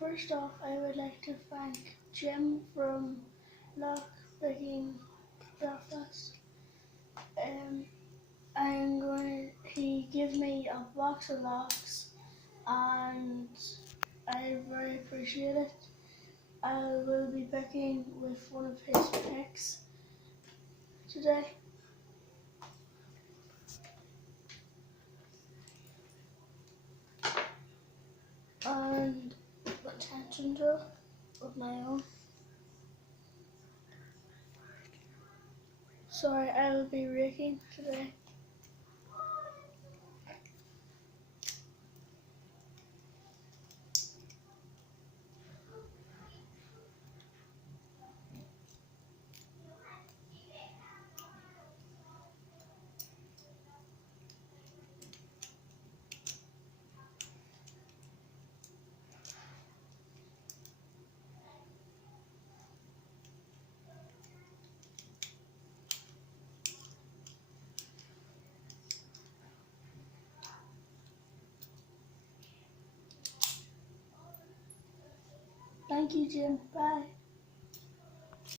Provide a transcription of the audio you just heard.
First off, I would like to thank Jim from lockpickingBelfast. He gave me a box of locks and I very appreciate it. I will be picking with one of his picks today. And attention drill of my own. Sorry, I will be raking today. Thank you, Jim. Bye.